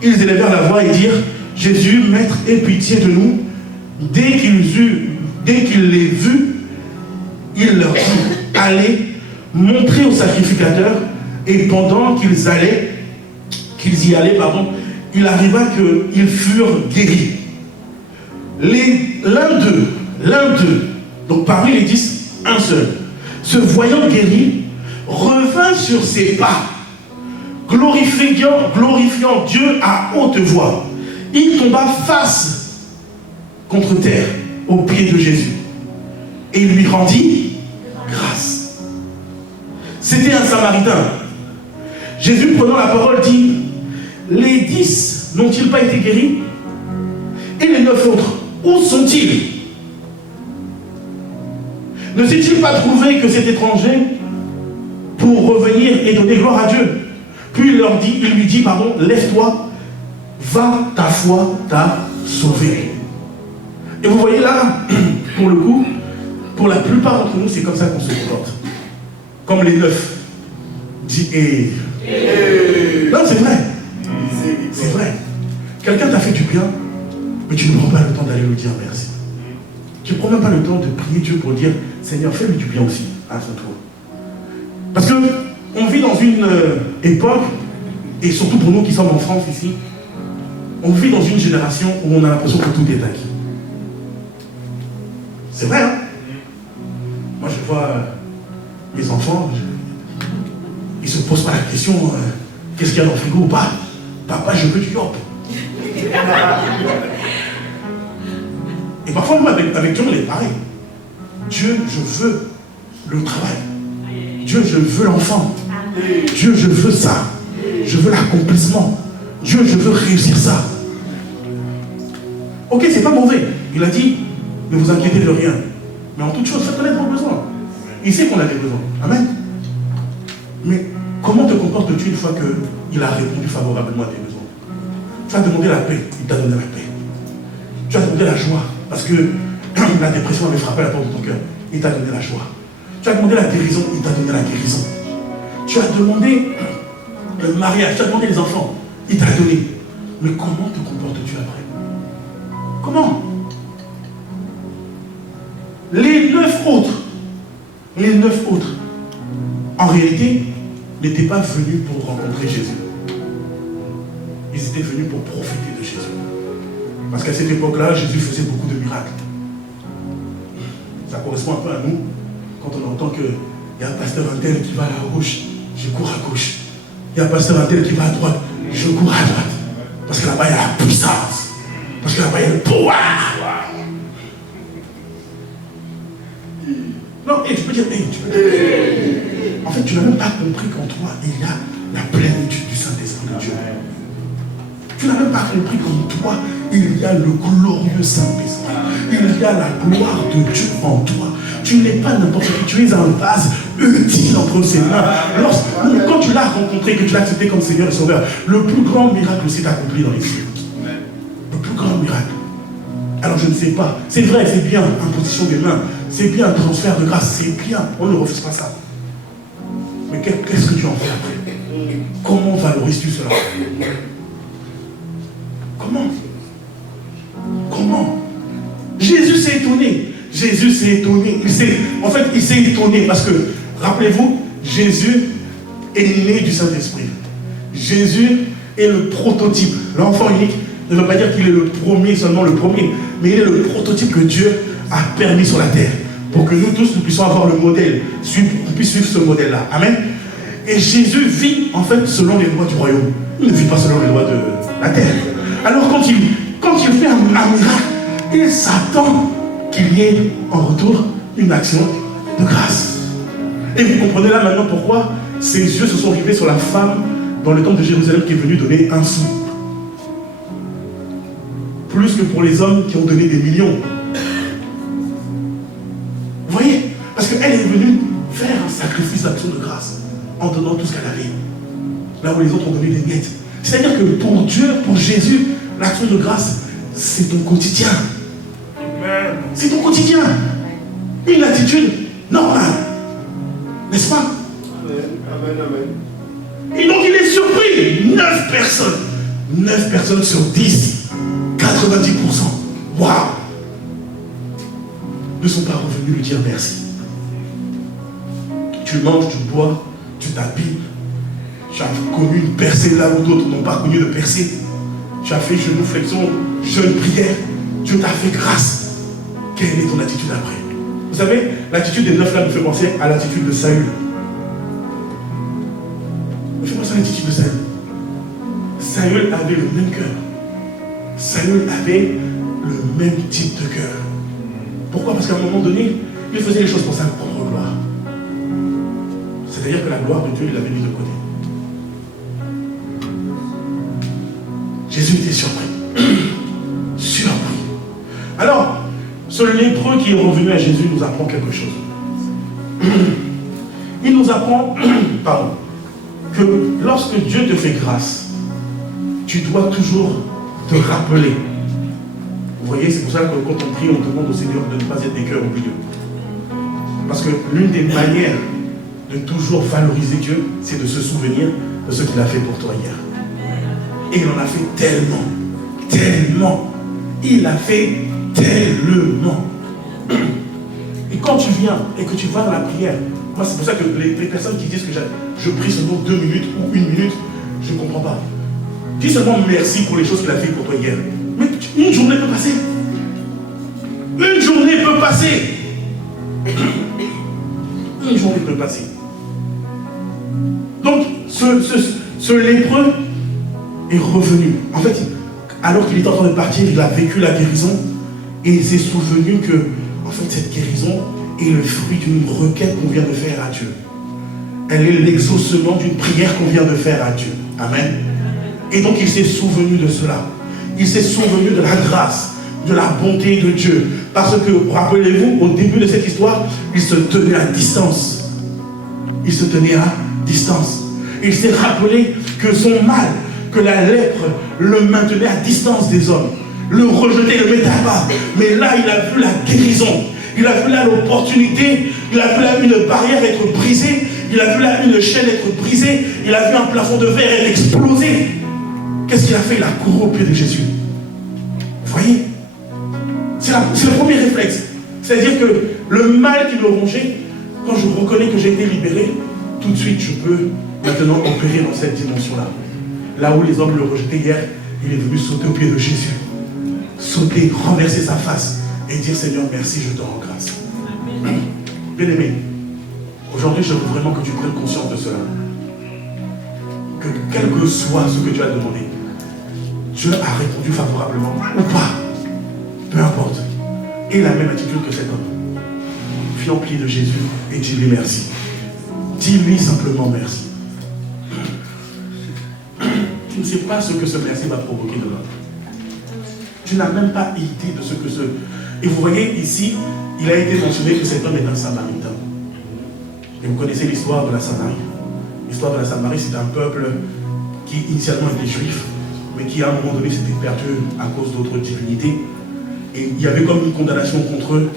ils élevèrent la voix et dirent: Jésus, Maître, aie pitié de nous. Dès qu'il les vit, il leur dit: allez, montrez au sacrificateur. Et pendant qu'ils y allaient, il arriva qu'ils furent guéris. L'un d'eux, donc parmi les 10, un seul, se voyant guéri, revint sur ses pas, glorifiant Dieu à haute voix. Il tomba face contre terre aux pieds de Jésus et lui rendit grâce. C'était un Samaritain. Jésus, prenant la parole, dit: les 10 n'ont-ils pas été guéris? Et les 9 autres, où sont-ils? Ne s'est-il pas trouvé que cet étranger pour revenir et donner gloire à Dieu? Puis il lui dit, lève-toi, va, ta foi t'a sauvé. Et vous voyez là, pour le coup, pour la plupart d'entre nous, c'est comme ça qu'on se comporte. Comme les 9. Dit et. Non, c'est vrai. C'est vrai. Quelqu'un t'a fait du bien, mais tu ne prends pas le temps d'aller lui dire merci. Tu ne prends même pas le temps de prier Dieu pour dire: Seigneur, fais-lui du bien aussi, à son tour. Parce qu'on vit dans une époque, et surtout pour nous qui sommes en France ici, on vit dans une génération où on a l'impression que tout est acquis. C'est vrai, hein? Moi, je vois mes enfants, ils ne se posent pas la question qu'est-ce qu'il y a dans le frigo ou pas. Papa, je veux du yop. Et parfois, nous, avec Dieu, on est pareil. Dieu, je veux le travail. Dieu, je veux l'enfant. Dieu, je veux ça. Je veux l'accomplissement. Dieu, je veux réussir ça. Ok, c'est pas mauvais. Il a dit: ne vous inquiétez de rien. Mais en toute chose, faites connaître vos besoins. Il sait qu'on a des besoins. Amen. Mais comment te comportes-tu une fois qu'il a répondu favorablement à tes besoins? Tu as demandé la paix, il t'a donné la paix. Tu as demandé la joie, parce que la dépression avait frappé la porte de ton cœur, il t'a donné la joie. Tu as demandé la guérison, il t'a donné la guérison. Tu as demandé le mariage, tu as demandé les enfants, il t'a donné. Mais comment te comportes-tu après? Comment? Les 9 autres, en réalité, n'étaient pas venus pour rencontrer Jésus. Ils étaient venus pour profiter de Jésus. Parce qu'à cette époque-là, Jésus faisait beaucoup de miracles. Ça correspond un peu à nous, quand on entend qu'il y a un pasteur un tel qui va à gauche, je cours à gauche. Il y a un pasteur un tel qui va à droite, je cours à droite. Parce que là-bas, il y a la puissance. Parce que là-bas, il y a le pouvoir. Non, tu peux dire, en fait, tu n'as même pas compris qu'en toi, il y a la plénitude du Saint-Esprit de Dieu. Tu n'as même pas compris qu'en toi, il y a le glorieux Saint-Esprit. Il y a la gloire de Dieu en toi. Tu n'es pas n'importe qui, tu es un vase utile entre ses mains. Quand tu l'as rencontré, que tu l'as accepté comme Seigneur et Sauveur, le plus grand miracle s'est accompli dans les cieux. Le plus grand miracle. Alors je ne sais pas, c'est vrai, c'est bien, imposition des mains, c'est bien, transfert de grâce, c'est bien, on ne refuse pas ça. Mais qu'est-ce que tu en fais après? Comment valorises-tu cela? Comment? Jésus s'est étonné. Jésus s'est étonné. Il s'est étonné parce que, rappelez-vous, Jésus est né du Saint-Esprit. Jésus est le prototype. L'enfant unique ne veut pas dire qu'il est le premier, seulement le premier, mais il est le prototype que Dieu a permis sur la terre. Pour que nous tous, nous puissions avoir le modèle, qu'on puisse suivre ce modèle-là. Amen. Et Jésus vit, en fait, selon les lois du royaume. Il ne vit pas selon les lois de la terre. Alors, quand il fait un miracle, il s'attend qu'il y ait en retour une action de grâce. Et vous comprenez là maintenant pourquoi ses yeux se sont rivés sur la femme dans le temple de Jérusalem qui est venue donner un sou. Plus que pour les hommes qui ont donné des millions. Vous voyez? Parce qu'elle est venue faire un sacrifice d'action de grâce en donnant tout ce qu'elle avait. Là où les autres ont donné des miettes. C'est-à-dire que pour Dieu, pour Jésus, l'action de grâce, c'est ton quotidien. C'est ton quotidien. Une attitude normale. N'est-ce pas? Amen. Et donc il est surpris. 9 personnes. 9 personnes sur 10. 90%. Waouh! Ne sont pas revenus lui dire merci. Tu manges, tu bois, tu t'habilles. Tu as connu une percée là où d'autres n'ont pas connu de percée. Tu as fait genou flexion, jeûne prière. Dieu t'a fait grâce. Quelle est ton attitude après? Vous savez, l'attitude des 9 là me fait penser à l'attitude de Saül. Me fait penser à sont les titres de Saül. Saül avait le même cœur. Saül avait le même type de cœur. Pourquoi? Parce qu'à un moment donné, il faisait les choses pour sa propre gloire. C'est-à-dire que la gloire de Dieu, il l'avait mise de côté. Jésus était surpris. Surpris. Alors, ce lépreux qui est revenu à Jésus nous apprend quelque chose. Il nous apprend, que lorsque Dieu te fait grâce, tu dois toujours te rappeler. Vous voyez, c'est pour ça que quand on prie, on demande au Seigneur de ne pas être des cœurs oublieux. Parce que l'une des manières de toujours valoriser Dieu, c'est de se souvenir de ce qu'il a fait pour toi hier. Et il en a fait tellement, tellement. Il a fait tellement. Et quand tu viens et que tu vas dans la prière, moi c'est pour ça que les personnes qui disent que je prie seulement 2 minutes ou 1 minute, je ne comprends pas. Dis seulement merci pour les choses qu'il a fait pour toi hier. Mais une journée peut passer. Une journée peut passer. Une journée peut passer. Donc, ce lépreux est revenu. En fait, alors qu'il était en train de partir, il a vécu la guérison et il s'est souvenu que, en fait, cette guérison est le fruit d'une requête qu'on vient de faire à Dieu. Elle est l'exaucement d'une prière qu'on vient de faire à Dieu. Amen. Et donc, il s'est souvenu de cela. Il s'est souvenu de la grâce, de la bonté de Dieu. Parce que, rappelez-vous, au début de cette histoire, il se tenait à distance. Il se tenait à distance. Il s'est rappelé que son mal, que la lèpre le maintenait à distance des hommes. Le rejetait, le mettait à bas. Mais là, il a vu la guérison. Il a vu là l'opportunité. Il a vu là une barrière être brisée. Il a vu là une chaîne être brisée. Il a vu un plafond de verre être explosé. Qu'est-ce qu'il a fait? Il a couru au pied de Jésus. Vous voyez? C'est le premier réflexe. C'est-à-dire que le mal qui me rongeait, quand je reconnais que j'ai été libéré, tout de suite je peux maintenant opérer dans cette dimension-là. Là où les hommes le rejetaient hier, il est venu sauter au pied de Jésus. Sauter, renverser sa face et dire Seigneur, merci, je te rends grâce. Bien aimé, aujourd'hui je veux vraiment que tu prennes conscience de cela. Que quel que soit ce que tu as demandé, Dieu a répondu favorablement ou pas. Peu importe. Et la même attitude que cet homme. Viens au pied de Jésus et dis-lui merci. Dis-lui simplement merci. Tu ne sais pas ce que ce merci va provoquer demain. Tu n'as même pas idée de ce que ce... Et vous voyez ici, il a été mentionné que cet homme est un Samaritain. Et vous connaissez l'histoire de la Samarie. L'histoire de la Samarie, c'est un peuple qui initialement était juif, mais qui à un moment donné s'était perdu à cause d'autres divinités. Et il y avait comme une condamnation contre eux,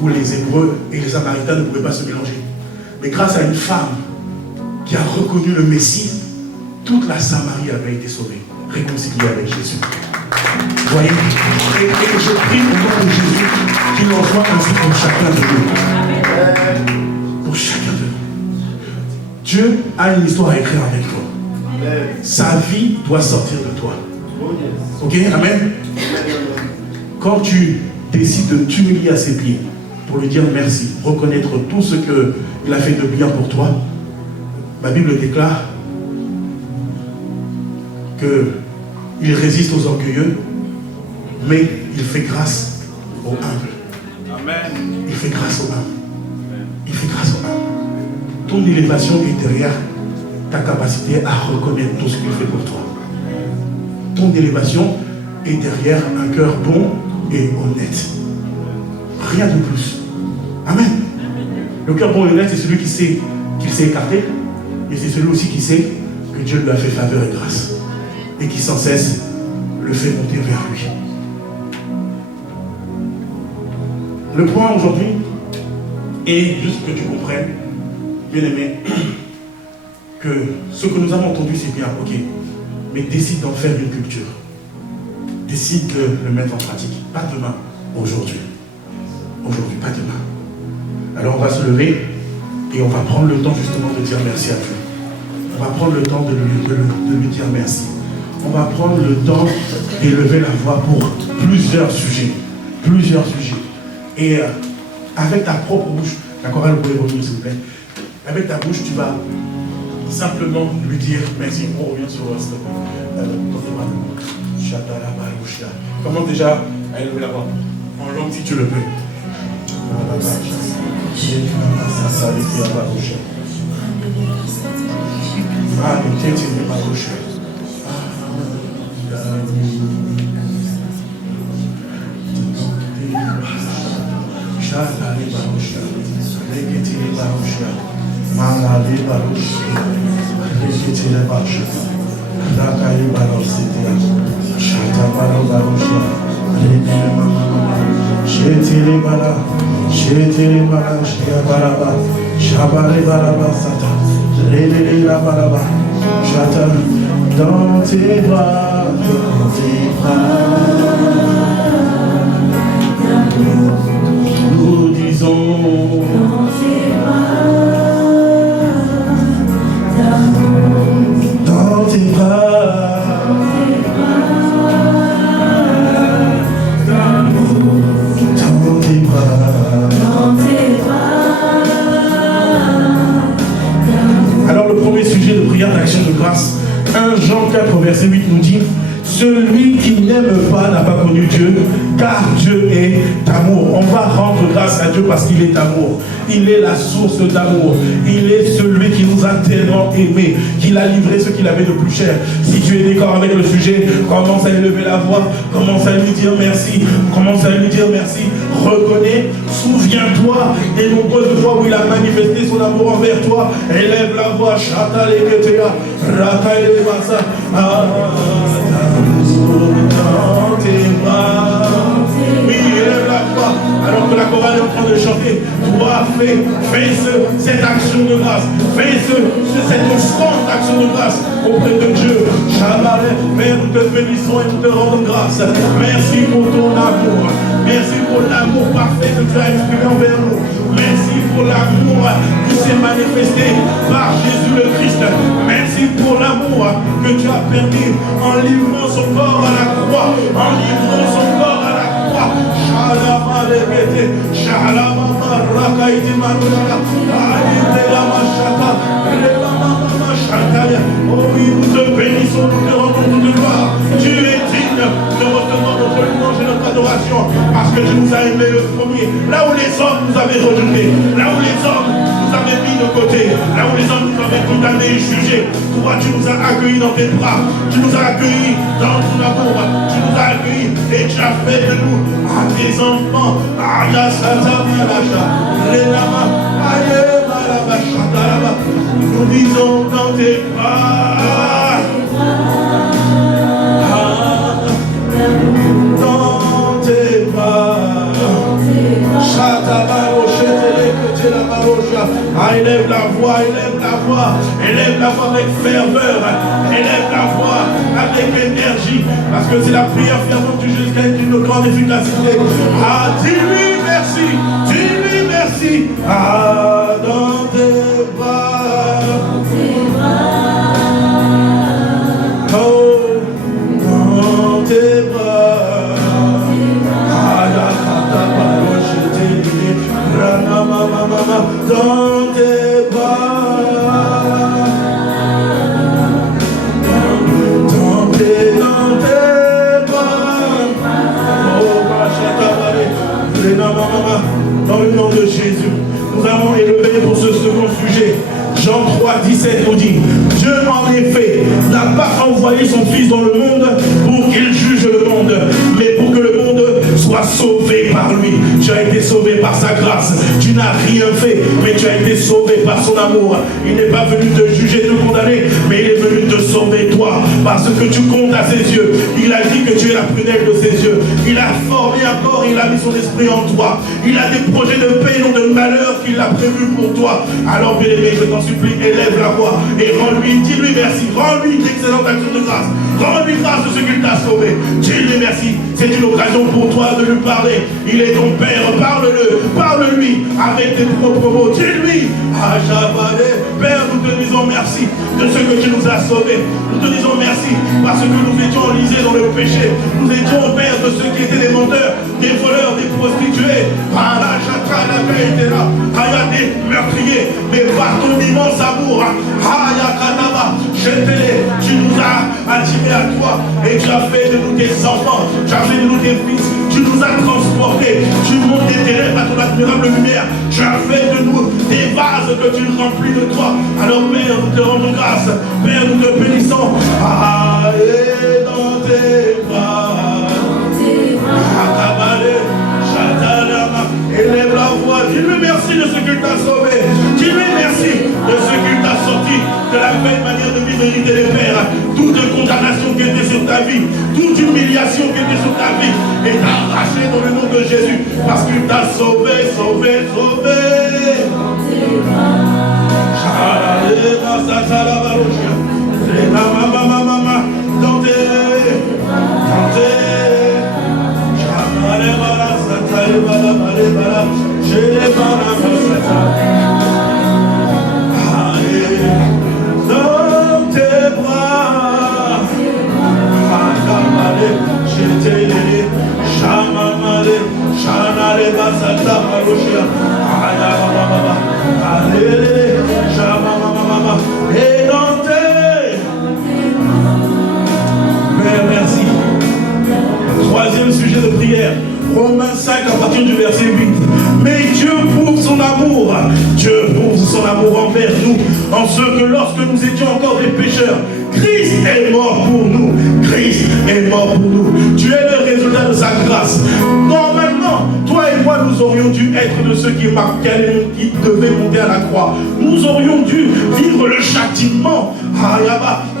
où les Hébreux et les Samaritains ne pouvaient pas se mélanger. Mais grâce à une femme qui a reconnu le Messie, toute la Samarie avait été sauvée, réconciliée avec Jésus. Vous voyez? Et je prie au nom de Jésus qu'il en soit ainsi pour chacun de nous. Pour chacun de nous. Dieu a une histoire à écrire avec toi. Sa vie doit sortir de toi. Ok? Amen? Quand tu décides de t'humilier à ses pieds pour lui dire merci, reconnaître tout ce qu'il a fait de bien pour toi, la Bible déclare qu'il résiste aux orgueilleux, mais il fait grâce aux humbles. Amen. Il fait grâce aux humbles. Il fait grâce aux humbles. Ton élévation est derrière ta capacité à reconnaître tout ce qu'il fait pour toi. Ton élévation est derrière un cœur bon et honnête. Rien de plus. Amen. Le cœur bon et honnête, c'est celui qui sait qu'il s'est écarté, et c'est celui aussi qui sait que Dieu lui a fait faveur et grâce, et qui sans cesse le fait monter vers lui. Le point aujourd'hui est juste que tu comprennes, bien aimé, que ce que nous avons entendu c'est bien, ok, mais décide d'en faire une culture. Décide de le mettre en pratique. Pas demain, aujourd'hui. Aujourd'hui, pas demain. Alors on va se lever et on va prendre le temps justement de dire merci à Dieu. On va prendre le temps de lui dire merci. On va prendre le temps d'élever la voix pour plusieurs sujets. Plusieurs sujets. Et avec ta propre bouche, la chorale, vous pouvez revenir s'il vous plaît. Avec ta bouche, tu vas simplement lui dire merci. On revient sur le stop. Commence déjà à élever la voix. En langue si tu le peux. Dans tes bras, nous disons dans tes bras, dans tes bras. Alors le premier sujet de prière d'action de grâce, 1 Jean 4 verset 8 nous dit: celui qui n'aime pas n'a pas connu Dieu, car Dieu est amour. On va rendre grâce à Dieu parce qu'il est amour. Il est la source d'amour. Il est celui qui nous a tellement aimés, qu'il a livré ce qu'il avait de plus cher. Si tu es d'accord avec le sujet, commence à élever la voix, commence à lui dire merci, commence à lui dire merci. Reconnais, souviens-toi des nombreuses fois où il a manifesté son amour envers toi. Élève la voix, chata les ketea, rata les massa. Dans tes bras. Oui, élève la voix alors que la chorale est en train de chanter. Toi, fais cette action de grâce, fais cette constante action de grâce auprès de Dieu. Shabbat, Père, nous te bénissons et nous te rendons grâce. Merci pour ton amour. Merci pour l'amour parfait que tu as exprimé envers nous. Merci pour l'amour qui s'est manifesté par Jésus le Christ. Merci pour l'amour que tu as permis en livrant son corps à la croix. En livrant son corps à la croix. Shalama lebete, shalama rakaiti manulaka, aïdela machata, relama machataya. Oh oui, nous te bénissons, nous te rendons toute gloire. Tu es digne de recevoir notre louange et notre adoration, parce que tu nous as aimés le premier. Là où les hommes nous avaient rejetés, là où les hommes nous avaient mis de côté, là où les hommes nous avaient condamnés et jugés, toi tu nous as accueillis dans tes bras, tu nous as accueillis dans ton amour, tu nous as accueillis et tu as fait de nous tes enfants. Nous disons dans tes bras, dans tes bras. Élève la voix, élève la voix, élève la voix avec ferveur, élève la voix avec énergie, parce que c'est la prière fervente du Jésus qui a une grande efficacité. Ah, dis-lui merci, dis-lui merci. Ah, dans tes bras, oh, dans tes bras. Dans tes bras, dans tes bras, dans le nom de Jésus, nous allons élever pour ce second sujet. Jean 3, 17 nous dit: Dieu en effet n'a pas envoyé son Fils dans le monde pour qu'il juge le monde, mais pour que le monde soit sauvé par lui. Tu as été sauvé par sa grâce. Tu n'as rien fait, mais tu as été sauvé par son amour. Il n'est pas venu te juger, te condamner, mais il est venu te sauver toi, parce que tu comptes à ses yeux. Il a dit que tu es la prunelle de ses yeux. Il a formé un corps, il a mis son esprit en toi. Il a des projets de paix, non de malheur qu'il a prévus pour toi. Alors bien aimé, je t'en supplie, élève la voix et rends-lui, dis-lui merci, rends-lui une excellente action de grâce, rends-lui grâce de ce qu'il t'a sauvé. Dis-lui merci, c'est une occasion pour toi de lui parler. Il est ton Père, parle-lui avec tes propres mots. Dis-lui, Père, nous te disons merci de ce que tu nous as sauvés. Nous te disons merci parce que nous étions enlisés dans le péché. Nous étions, Père, de ceux qui étaient des menteurs, des voleurs, des prostituées. Ah là, Chatra, la paix était là. Ah, il y a des meurtriers. Mais par ton immense amour, ah, Yakanaba, tu nous as attirés à toi et tu as fait de nous tes enfants, tu as fait de nous tes fils, tu nous as transportés, tu montes des ténèbres à ton admirable lumière, tu as fait de nous des vases que tu remplis de toi. Alors Père, nous te rendons grâce, Père, nous te bénissons. Ah, et dans tes bras, élève la voix, dis-lui merci de ce qu'il t'a sauvé, dis-lui merci de ce qu'il t'a sorti de la belle manière de vivre des pères. Toute condamnation qui était sur ta vie, toute humiliation qui était sur ta vie est arrachée dans le nom de Jésus parce qu'il t'a sauvé, sauvé, sauvé. Dans tes bras, et dans tes... Père, merci. Troisième sujet de prière, Romains 5 à partir du verset 8. Mais Dieu prouve son amour. Dieu prouve son amour envers nous, en ce que lorsque nous étions encore des pécheurs, Christ est mort pour nous. Christ est mort pour nous. Tu es le résultat de sa grâce. Normalement, toi et moi, nous aurions dû être de ceux qui devaient monter à la croix. Nous aurions dû vivre le châtiment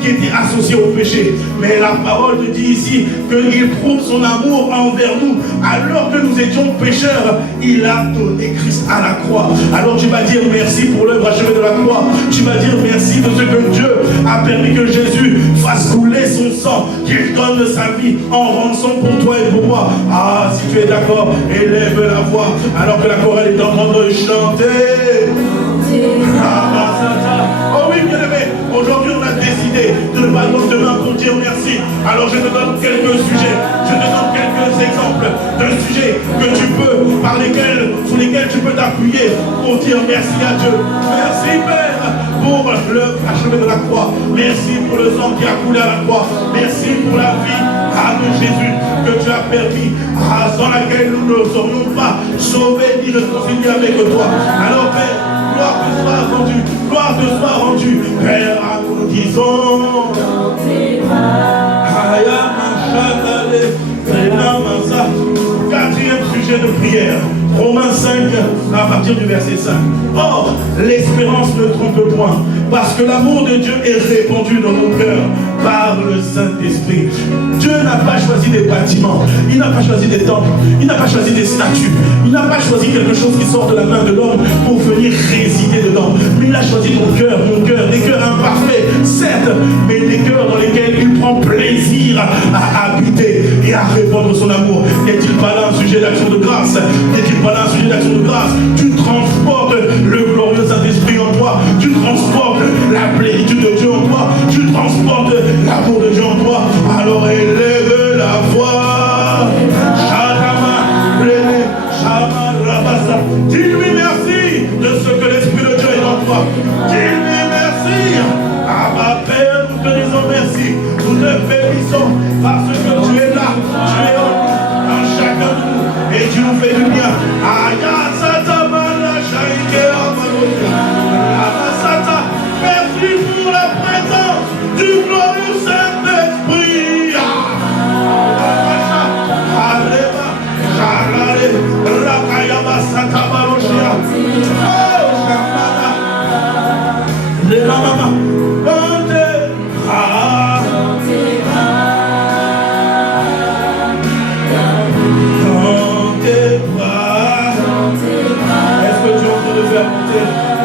qui était associé au péché. Mais la parole te dit ici qu'il prouve son amour envers nous. Alors que nous étions pécheurs, il a donné Christ à la croix. Alors tu vas dire merci pour l'œuvre achevée de la croix. Tu vas dire merci de ce que Dieu a permis que Jésus fasse couler son sang, qu'il donne sa vie en rançon pour toi et pour moi. Ah, si tu es d'accord, élève la voix alors que la chorale est en train de chanter. Oh oui, bien aimé, aujourd'hui on a décidé de ne pas demain pour dire merci. Alors je te donne quelques sujets, je te donne quelques exemples de sujets que tu peux, sur lesquels tu peux t'appuyer pour dire merci à Dieu. Merci Père pour l'œuvre achevée de la croix. Merci pour le sang qui a coulé à la croix. Merci pour la vie de Jésus que tu as permis, sans laquelle nous ne serions pas sauvés ni réconciliés avec toi. Alors Père, gloire te soit rendue, gloire te soit rendue. Père, nous disons quatrième sujet de prière, Romains 5 à partir du verset 5. Or, l'espérance ne trompe point, parce que l'amour de Dieu est répandu dans nos cœurs par le Saint-Esprit. Dieu n'a pas choisi des bâtiments, il n'a pas choisi des temples, il n'a pas choisi des statues, il n'a pas choisi quelque chose qui sort de la main de l'homme pour venir résider dedans. Mais il a choisi ton cœur, mon cœur, des cœurs imparfaits, certes, mais des cœurs dans lesquels il prend plaisir à habiter et à répandre son amour. N'est-il pas là un sujet d'action de grâce? N'est-il pas là un sujet d'action de grâce? Tu transportes le glorieux Saint-Esprit en toi, tu transportes la plénitude de Dieu en toi, tu transportes l'amour de Dieu en toi. Alors élève la voix. Dis-lui merci de ce que l'Esprit de Dieu est en toi. Dis-lui merci. Ah ma Père, nous te disons merci. Nous te bénissons parce que tu es là, tu es en nous, dans chacun de nous, et tu nous fais du bien. Merci pour la présence du glorieux Saint-Esprit.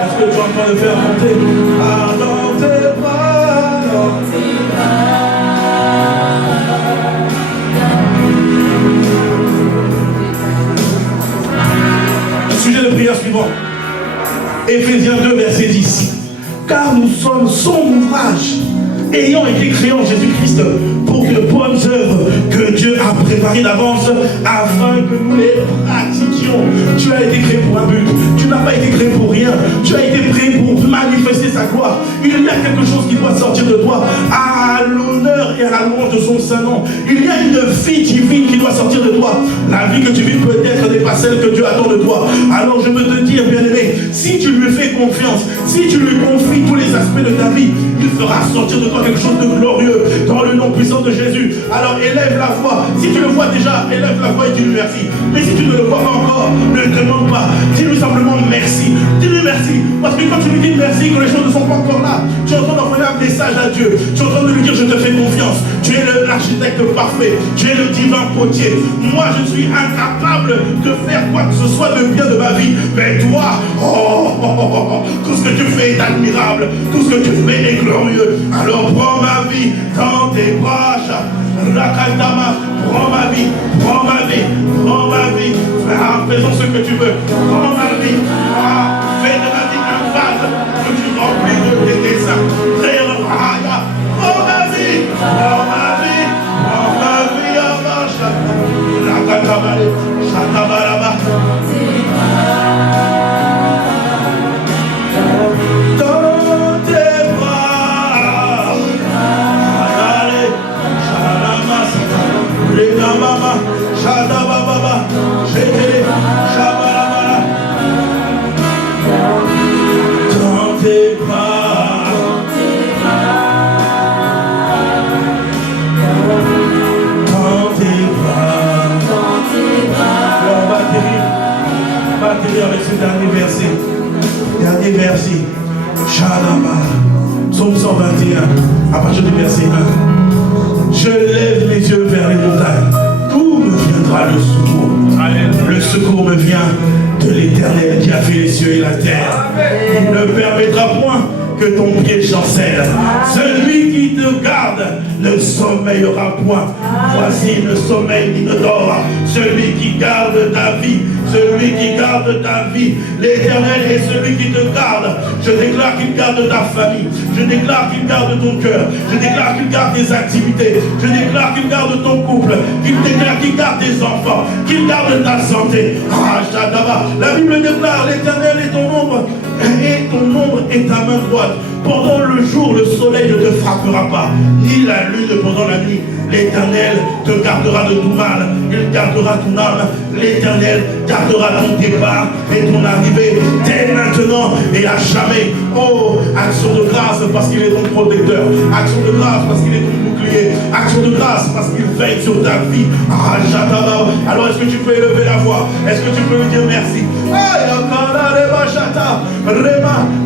Est-ce que tu es en train de faire monter? Ah, dans tes bras, dans tes bras. Sujet de prière suivant. Éphésiens 2, verset 10. Car nous sommes son ouvrage, ayant été créés en Jésus-Christ pour de bonnes préparés d'avance afin que nous les pratiquions. Tu as été créé pour un but. Tu n'as pas été créé pour rien. Tu as été créé pour manifester sa gloire. Il y a quelque chose qui doit sortir de toi à l'honneur et à la louange de son saint nom. Il y a une vie divine qui doit sortir de toi. La vie que tu vis peut-être n'est pas celle que Dieu attend de toi. Alors je veux te dire, bien-aimé, si tu lui fais confiance, si tu lui confies tous les aspects de ta vie, il fera sortir de toi quelque chose de glorieux dans le nom puissant de Jésus. Alors élève la voix. Si tu le vois déjà, élève la voix et dis-lui merci. Mais si tu ne le vois pas encore, ne demande pas. Dis-lui simplement merci. Dis-lui merci. Parce que quand tu lui dis merci, que les choses ne sont pas encore là, tu es en train d'envoyer un message à Dieu. Tu es en train de lui dire je te fais confiance. Tu es l'architecte parfait. Tu es le divin potier. Moi je suis incapable de faire quoi que ce soit de bien de ma vie. Mais toi, tout ce que tu fais est admirable. Tout ce que tu fais est glorieux. Alors prends ma vie dans tes bras. Rakatama, prends ma vie, prends ma vie, prends ma vie. Faisons ce que tu veux. Prends ma vie. Fais de ma vie un vase que tu remplis de tes desseins. Prends ma vie, prends ma vie, prends ma vie, Avacha. Rakatama, Shatabaraba. Mama, Shada Baba, Shede, Shabarabara. Dans tes bras, dans tes bras. Alors on va atterrir avec ce dernier verset. Dernier verset. Shadaba, Psaume 121, à partir du verset 1. Je lève mes yeux vers les montagnes. D'où me viendra le secours? Le secours me vient de l'Éternel qui a fait les cieux et la terre. Il ne permettra point que ton pied chancelle. Celui qui te garde ne sommeillera point. Voici le sommeil ni ne dort. Celui qui garde ta vie. Celui qui garde ta vie, l'Éternel est celui qui te garde. Je déclare qu'il garde ta famille. Je déclare qu'il garde ton cœur. Je déclare qu'il garde tes activités. Je déclare qu'il garde ton couple. Qu'il garde tes enfants. Qu'il garde ta santé. La Bible déclare l'Éternel est ton ombre. Et ton ombre est ta main droite. Pendant le jour, le soleil ne te frappera pas, ni la lune pendant la nuit. L'Éternel te gardera de tout mal. Il gardera ton âme. L'Éternel gardera ton départ et ton arrivée dès maintenant et à jamais. Oh, action de grâce parce qu'il est ton protecteur. Action de grâce parce qu'il est ton bouclier. Action de grâce parce qu'il veille sur ta vie. Alors est-ce que tu peux élever la voix? Est-ce que tu peux lui dire merci?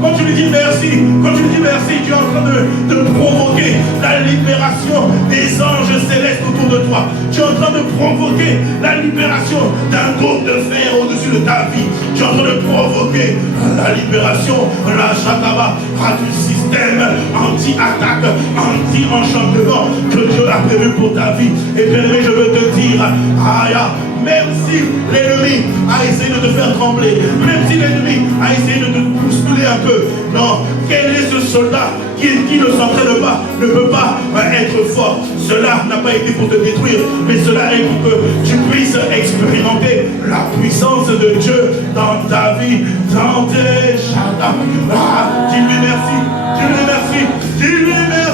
Quand tu lui dis merci, tu es en train de provoquer la libération des anges célestes autour de toi. Tu es en train de provoquer la libération d'un groupe de fer au-dessus de ta vie. Tu es en train de provoquer la libération, la chataba, du système anti-attaque, anti-enchantement que Dieu a prévu pour ta vie. Et bien, je veux te dire, même si l'ennemi a essayé de te faire trembler, même si l'ennemi a essayé de te bousculer un peu, non, quel est ce soldat qui ne s'entraîne pas, ne peut pas être fort? Cela n'a pas été pour te détruire, mais cela est pour que tu puisses expérimenter la puissance de Dieu dans ta vie, dans tes chats. Dis-lui merci, dis-lui merci, dis-lui merci.